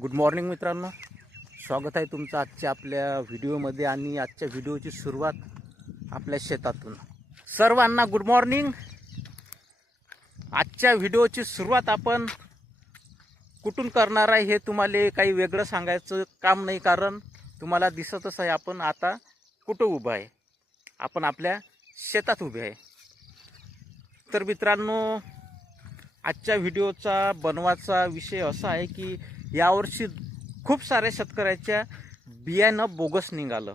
Good morning मित्रांनो, स्वागत आहे तुमचं आजच्या आपल्या व्हिडिओमध्ये. आणि आजच्या व्हिडिओची सुरुवात आपल्या शेतातून. सर्वांना गुड मॉर्निंग. आजच्या व्हिडिओची सुरुवात आपण कुठून करणार आहे हे तुम्हाला काही वेगळं सांगायचं काम नाही, कारण तुम्हाला दिसतच आहे आपण आता कुठं उभं आहे. आपण आपल्या शेतात उभे आहे. तर मित्रांनो, आजच्या व्हिडिओचा बनवाचा विषय असा आहे की यावर्षी खूप साऱ्या शेतकऱ्याच्या बियाणं बोगस निघालं.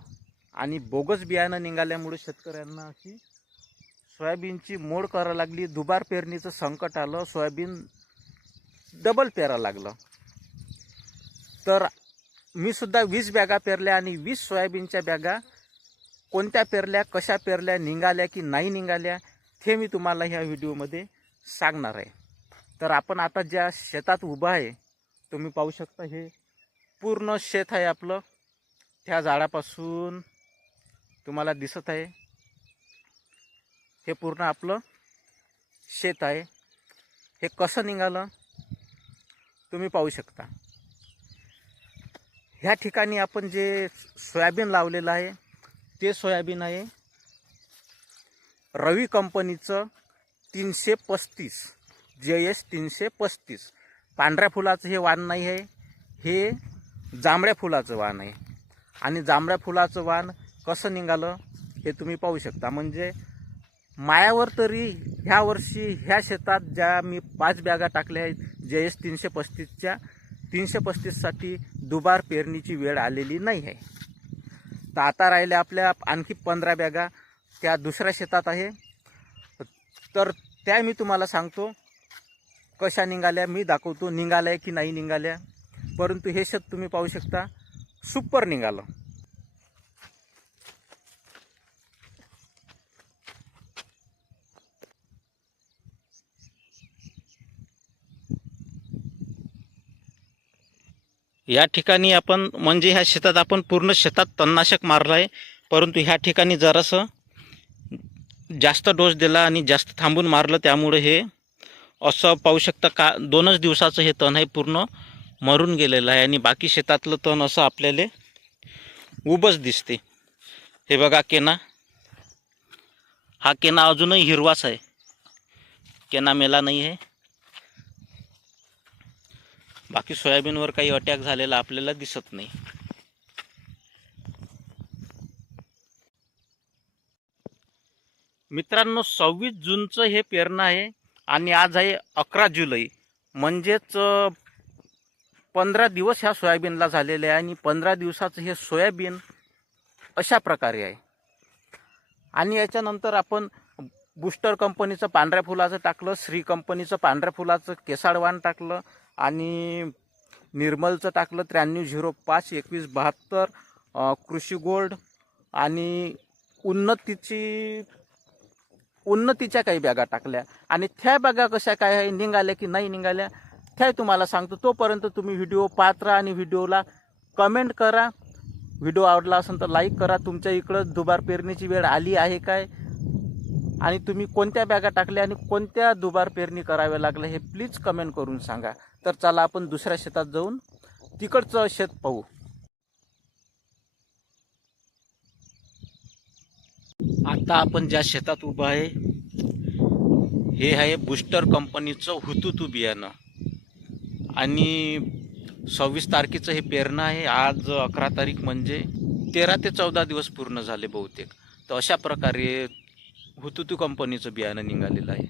आणि बोगस बियाणं निघाल्यामुळे शेतकऱ्यांना अशी सोयाबीनची मोड करायला लागली. दुबार पेरणीचं संकट आलं, सोयाबीन डबल पेरायला लागलं. तर मी सुद्धा 20 बॅगा पेरल्या आणि 20 सोयाबीनच्या बॅगा कोणत्या पेरल्या, कशा पेरल्या, निघाल्या की नाही निघाल्या ते मी तुम्हाला ह्या व्हिडिओमध्ये सांगणार आहे. तर आपण आता ज्या शेतात उभं आहे तुम्ही पाहू शकता, हे पूर्ण शेत आहे आपलं. त्या झाडापासून तुम्हाला दिसत आहे हे पूर्ण आपलं शेत आहे. हे कसं निघालं तुम्ही पाहू शकता. ह्या ठिकाणी आपण जे सोयाबीन लावलेलं आहे ते सोयाबीन आहे रवी कंपनीचं 335 JS 335. पांढऱ्या फुलाचं हे वाण नाही आहे, हे जांभळ्या फुलाचं वाण आहे. आणि जांभळ्या फुलाचं वाण कसं निघालं हे तुम्ही पाहू शकता. म्हणजे मायावर तरी ह्या वर्षी ह्या शेतात ज्या मी 5 बॅगा टाकल्या आहेत JS 335च्या, 335साठी दुबार पेरणीची वेळ आलेली नाही आहे. तर आता राहिल्या आपल्या आणखी 15 बॅगा, त्या दुसऱ्या शेतात आहे. तर त्या मी तुम्हाला सांगतो कशा निघाल्या, मी दाखवतो निघाल्या की नाही निघाल्या. परंतु हे शेत तुम्ही पाहू शकता सुपर निघालं. या ठिकाणी आपण म्हणजे ह्या शेतात आपण पूर्ण शेतात तणनाशक मारलं आहे, परंतु ह्या ठिकाणी जरासं जास्त डोस दिला आणि जास्त थांबून मारलं, त्यामुळे हे असं पाहू शकता का 2च दिवसाचं हे तण आहे पूर्ण मरून गेलेलं आहे. आणि बाकी शेतातलं तण असं आपल्याला उभंच दिसते. हे बघा केना, हा केना अजूनही हिरवाच आहे, केना मेला नाही आहे. बाकी सोयाबीनवर काही अटॅक झालेला आपल्याला दिसत नाही. मित्रांनो, 26 जूनचं हे पेरणं आहे आणि आज आहे 11 जुलै. म्हणजेच 15 दिवस ह्या सोयाबीनला झालेले आहे. आणि 15 दिवसाचं हे सोयाबीन अशा प्रकारे आहे. आणि याच्यानंतर आपण बूस्टर कंपनीचं पांढऱ्या फुलाचं टाकलं, श्री कंपनीचं पांढऱ्या फुलाचं केसाडवान टाकलं, आणि निर्मलचं टाकलं 9305 2172, कृषी गोल्ड आणि उन्नतीच्या काही बॅगा टाकल्या. आणि त्या बॅगा कशा काय आहे, निघाल्या की नाही निघाल्या त्या तुम्हाला सांगतो. तोपर्यंत तुम्ही व्हिडिओ पाहत राहा आणि व्हिडिओला कमेंट करा. व्हिडिओ आवडला असेल तर लाईक करा. तुमच्या इकडं दुबार पेरणीची वेळ आली आहे काय, आणि तुम्ही कोणत्या बॅगा टाकल्या आणि कोणत्या दुबार पेरणी कराव्या लागल्या हे प्लीज कमेंट करून सांगा. तर चला आपण दुसऱ्या शेतात जाऊन तिकडचं शेत पाहू. आता आपण ज्या शेतात उभं आहे हे आहे बूस्टर कंपनीचं हुतुतू बियाणं. आणि 26 तारखेचं हे पेरणं आहे. आज 11 तारीख, म्हणजे 13 ते 14 दिवस पूर्ण झाले बहुतेक. तर अशा प्रकारे हुतुतू कंपनीचं बियाणं निघालेलं आहे.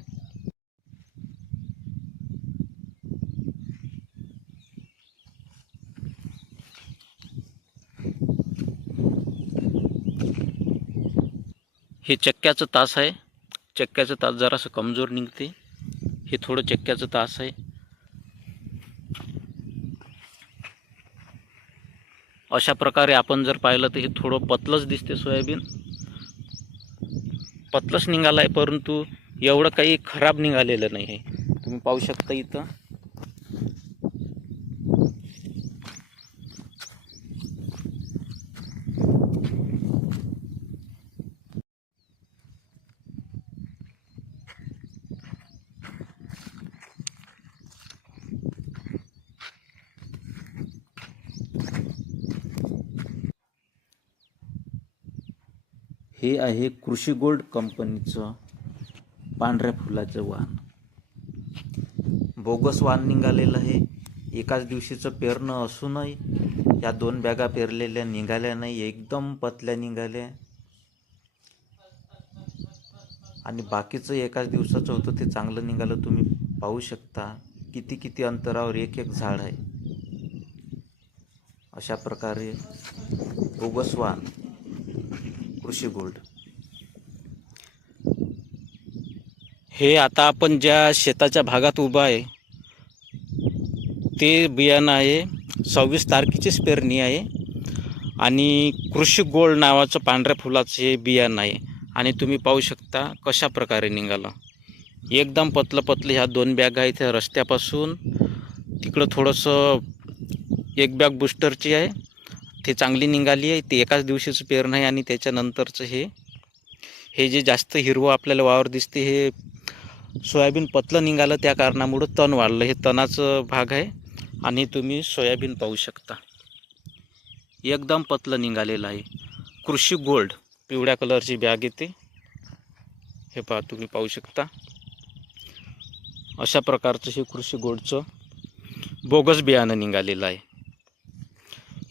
हे चक्क्याचं तास आहे. चक्क्याचं तास जरासं कमजोर निघते. हे थोडं चक्क्याचं तास आहे. अशा प्रकारे आपण जर पाहिलं तर हे थोडं पतलंच दिसते. सोयाबीन पतलंच निघालं आहे, परंतु एवढं काही खराब निघालेलं नाही आहे. तुम्ही पाहू शकता इथं. हे आहे कृषी गोल्ड कंपनीचं पांढऱ्या फुलाचं वाण. बोगस वाण निघालेलं आहे. एकाच दिवशीचं पेरणं असूनही या 2 बॅगा पेरलेल्या निघाल्या नाही, एकदम पतल्या निघाल्या. आणि बाकीचं एकाच दिवसाचं होतं ते चांगलं निघालं. तुम्ही पाहू शकता किती अंतरावर एक झाड आहे. अशा प्रकारे बोगस वाण कृषी गोल्ड. हे आता आपण ज्या शेताच्या भागात उभा आहे ते बियाणं आहे. 26 तारखेचीच पेरणी आहे आणि कृषी गोल्ड नावाचं पांढऱ्या फुलाचं हे बियाणं आहे. आणि तुम्ही पाहू शकता कशा प्रकारे निघालं. एकदम पतलं ह्या 2 बॅग आहेत. त्या रस्त्यापासून तिकडं थोडंसं एक बॅग बुस्टरची आहे, ते चांगली निघाली आहे. ते एकाच दिवशीचं पेरणं आहे. आणि त्याच्यानंतरचं हे जे जास्त हिरवं आपल्याला वावर दिसते हे सोयाबीन पतलं निघालं, त्या कारणामुळं तण वाढलं. हे तणाचं भाग आहे. आणि तुम्ही सोयाबीन पाहू शकता एकदम पतलं निघालेलं आहे. कृषी गोल्ड पिवळ्या कलरची बॅग येते. हे पहा, तुम्ही पाहू शकता अशा प्रकारचं हे कृषी गोल्डचं बोगस बियाणं निघालेलं आहे.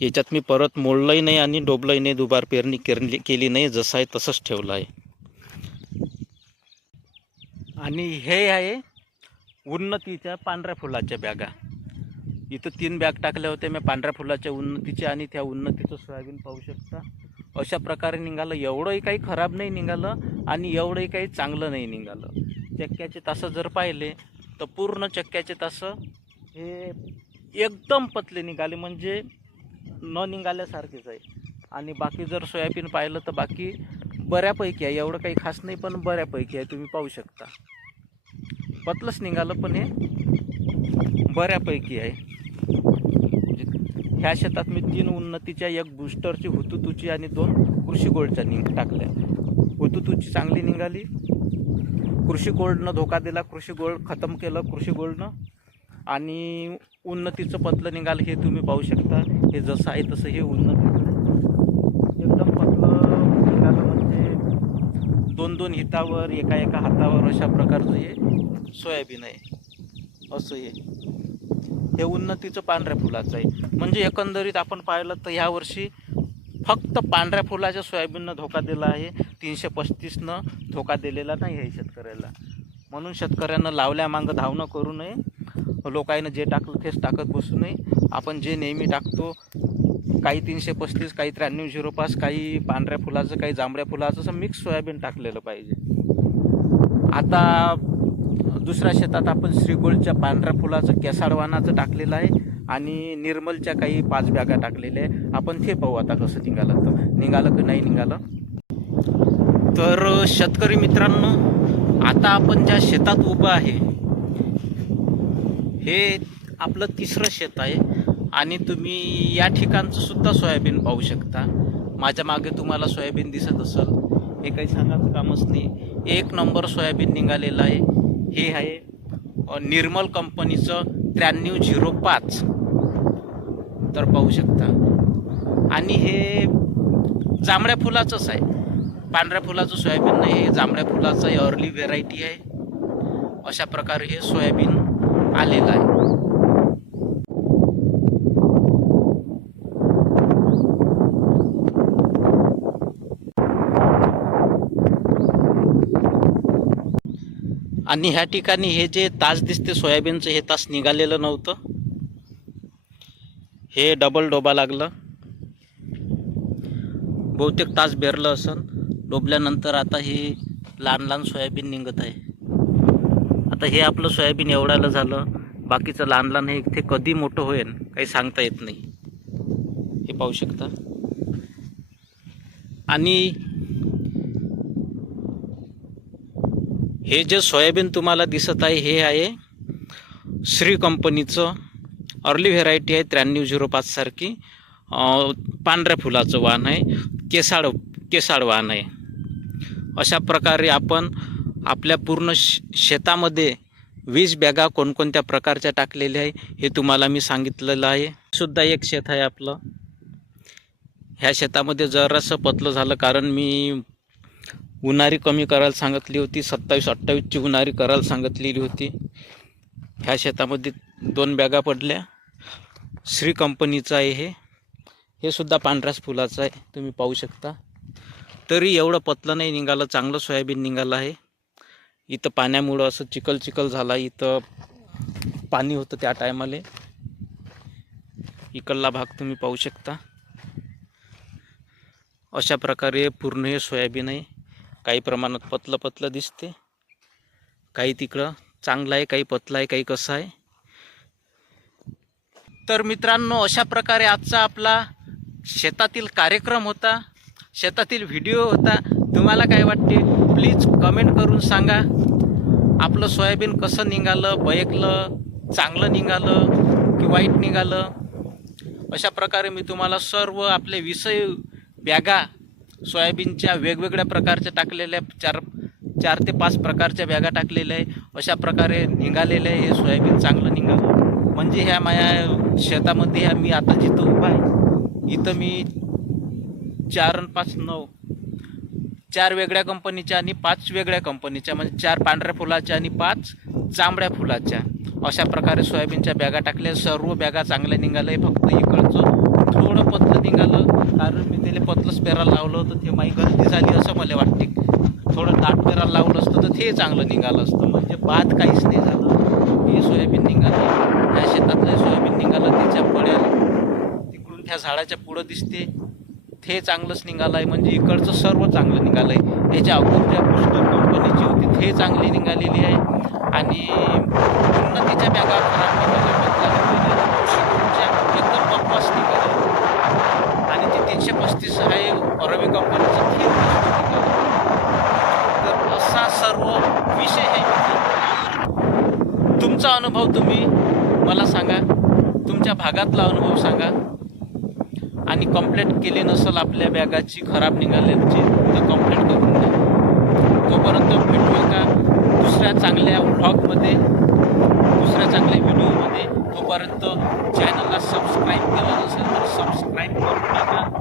याच्यात मी परत मोडलंही नाही आणि डोबलंही नाही, दुबार पेरणी केली नाही, जसं आहे तसंच ठेवलं आहे. आणि हे आहे उन्नतीच्या पांढऱ्या फुलाच्या बॅगा. इथं 3 बॅग टाकल्या होत्या मी पांढऱ्या फुलाच्या उन्नतीच्या, आणि त्या उन्नतीचं सोयाबीन पाहू शकता अशा प्रकारे निघालं. एवढंही काही खराब नाही निघालं आणि एवढंही काही चांगलं नाही निघालं. चक्क्याचे तासं जर पाहिले तर पूर्ण चक्क्याचे तासं हे एकदम पतले निघाले, म्हणजे न निघाल्यासारखेच आहे. आणि बाकी जर सोयाबीन पाहिलं तर बाकी बऱ्यापैकी आहे. एवढं काही खास नाही पण बऱ्यापैकी आहे. तुम्ही पाहू शकता पतलंच निघालं पण हे बऱ्यापैकी आहे. ह्या शेतात मी 3 उन्नतीच्या, 1 बुस्टरची, हुतुतूची आणि 2 कृषी गोल्डच्या टाकल्या. हुतुतूची चांगली निघाली. कृषी गोल्डनं धोका दिला, कृषी गोल्ड खतम केलं कृषी गोल्डनं. आणि उन्नतीचं पतलं निघालं हे तुम्ही पाहू शकता. हे जसं आहे तसं हे उन्नतीचं एकदम पतलं निघालं, म्हणजे 2-2 हितावर, एका हातावर अशा प्रकारचं हे सोयाबीन आहे. असं हे उन्नतीचं पांढऱ्या फुलाचं आहे. म्हणजे एकंदरीत आपण पाहिलं तर यावर्षी फक्त पांढऱ्या फुलाच्या सोयाबीननं धोका दिला आहे. 335नं धोका दिलेला नाही आहे शेतकऱ्याला. म्हणून शेतकऱ्यांना लावल्यामागं धावणं करू नये. लोकांना जे टाकलं तेच टाकत बसू नये. आपण जे नेहमी टाकतो, काही 335, काही 9305, काही पांढऱ्या फुलाचं, काही जांभळ्या फुलाचं, असं मिक्स सोयाबीन टाकलेलं पाहिजे. आता दुसऱ्या शेतात आपण श्रीगोल्डच्या पांढऱ्या फुलाचं केसाळ वाणाचं टाकलेलं आहे आणि निर्मलच्या काही 5 बॅगा टाकलेल्या आहे. आपण ते पाहू आता कसं निघालं, तर निघालं की नाही निघालं. तर शेतकरी मित्रांनो, आता आपण ज्या शेतात उभं आहे हे आपलं 3रं शेत आहे. आणि तुम्ही या ठिकाणचं सुद्धा सोयाबीन पाहू शकता. माझ्या मागे तुम्हाला सोयाबीन दिसत असेल, हे काही सांगायचं कामच नाही. 1 नंबर सोयाबीन निघालेलं आहे. हे आहे निर्मल कंपनीचं 9305, तर पाहू शकता. आणि हे जांभळ्या फुलाचंच आहे, पांढऱ्या फुलाचं सोयाबीन नाही, हे जांभळ्या फुलाचं आहे, अर्ली व्हेरायटी आहे. अशा प्रकारे हे सोयाबीन आलेलं आहे. आणि ह्या ठिकाणी हे जे तास दिसते सोयाबीनचं, हे तास निघालेलं नव्हतं. हे डबल डोबा लागलं, बहुतेक तास बेरलं असं. डोबल्यानंतर आता हे लहान लहान सोयाबीन निघत आहे. आता हे आपलं सोयाबीन एवढालं झालं, बाकीचं लहान लहान हे ते कधी मोठं होईल काही सांगता येत नाही. हे पाहू शकता. आणि हे जे सोयाबीन तुम्हाला दिसत आहे हे आहे श्री कंपनीचं अर्ली व्हेरायटी आहे. 9305 सारखी पांढऱ्या फुलाचं वाण आहे, केसाळ वाण आहे. अशा प्रकारे आपण आपल्या पूर्ण शेतामध्ये 20 बॅगा कोणकोणत्या प्रकारच्या टाकलेल्या आहे हे तुम्हाला मी सांगितलेलं आहे. सुद्धा एक शेत आहे आपलं. ह्या शेतामध्ये जरासं पतलं झालं, कारण मी उन्हारी कमी करायला सांगितली होती, 27-28ची उन्हारी करायला सांगितलेली होती. ह्या शेतामध्ये 2 बॅगा पडल्या. श्री कंपनीचं आहे हे सुद्धा पांढऱ्याच फुलाचं आहे, तुम्ही पाहू शकता. तरी एवढं पतलं नाही निघालं, चांगलं सोयाबीन निघालं आहे. इथं पाण्यामुळं असं चिखल झाला, इथं पाणी होतं त्या टायमाला. इकडला भाग तुम्ही पाहू शकता. अशा प्रकारे पूर्ण हे सोयाबीन आहे. काही प्रमाणात पतलं दिसते, काही तिकडं चांगलं आहे, काही पतलं आहे, काही कसं आहे. तर मित्रांनो, अशा प्रकारे आजचा आपला शेतातील कार्यक्रम होता, शेतातील व्हिडिओ होता. तुम्हाला काय वाटते प्लीज कमेंट करून सांगा. आपलं सोयाबीन कसं निघालं, बयकलं, चांगलं निघालं की वाईट निघालं. अशा प्रकारे मी तुम्हाला सर्व आपले विषय बॅगा सोयाबीनच्या वेगवेगळ्या प्रकारच्या टाकलेल्या, 4 ते 5 प्रकारच्या बॅगा टाकलेल्या आहे. अशा प्रकारे निघालेलं आहे हे सोयाबीन, चांगलं निघालं. म्हणजे ह्या माझ्या शेतामध्ये मी आता जिथं उभा आहे, इथं मी 4 आणि 5 9 4 वेगळ्या कंपनीच्या आणि 5 वेगळ्या कंपनीच्या, म्हणजे 4 पांढऱ्या फुलाच्या आणि 5 जांभळ्या फुलाच्या, अशा प्रकारे सोयाबीनच्या बॅगा टाकल्या. सर्व बॅगा चांगल्या निघाल्या. फक्त इकडचं थोडं पतलं निघालं, कारण मी त्याला पतलंच पेरायला लावलं होतं. ते माझी गलती झाली असं मला वाटते. थोडं दाट पेरायला लावलं असतं तर ते चांगलं निघालं असतं. म्हणजे बाद काहीच नाही झालं. हे सोयाबीन निघालं, त्या शेतातलं सोयाबीन निघालं. त्याच्या पड्या तिकडून त्या झाडाच्या पुढं दिसते, ते चांगलंच निघालं आहे. म्हणजे इकडचं सर्व चांगलं निघालं आहे. त्याच्या अगोदर ज्या बुस्टर कंपनीची होती ते चांगली निघालेली आहे. आणि उन्नतीच्या बॅगा खराब निघाल्या, एकदम बकवास निघाले. आणि जे 335 आहे रवी कंपनीचं ते निघालं. तर असा सर्व विषय आहे. तुमचा अनुभव तुम्ही मला सांगा, तुमच्या भागातला अनुभव सांगा. आणि कंप्लेंट केली नसेल आपल्या बॅगाची खराब निघाल्याची तर कंप्लेंट करून द्या. तोपर्यंत भेटू एका दुसऱ्या चांगल्या व्लॉगमध्ये, दुसऱ्या चांगल्या व्हिडिओमध्ये. तोपर्यंत चॅनलला सबस्क्राईब केलं नसेल तर सबस्क्राईब करून टाका.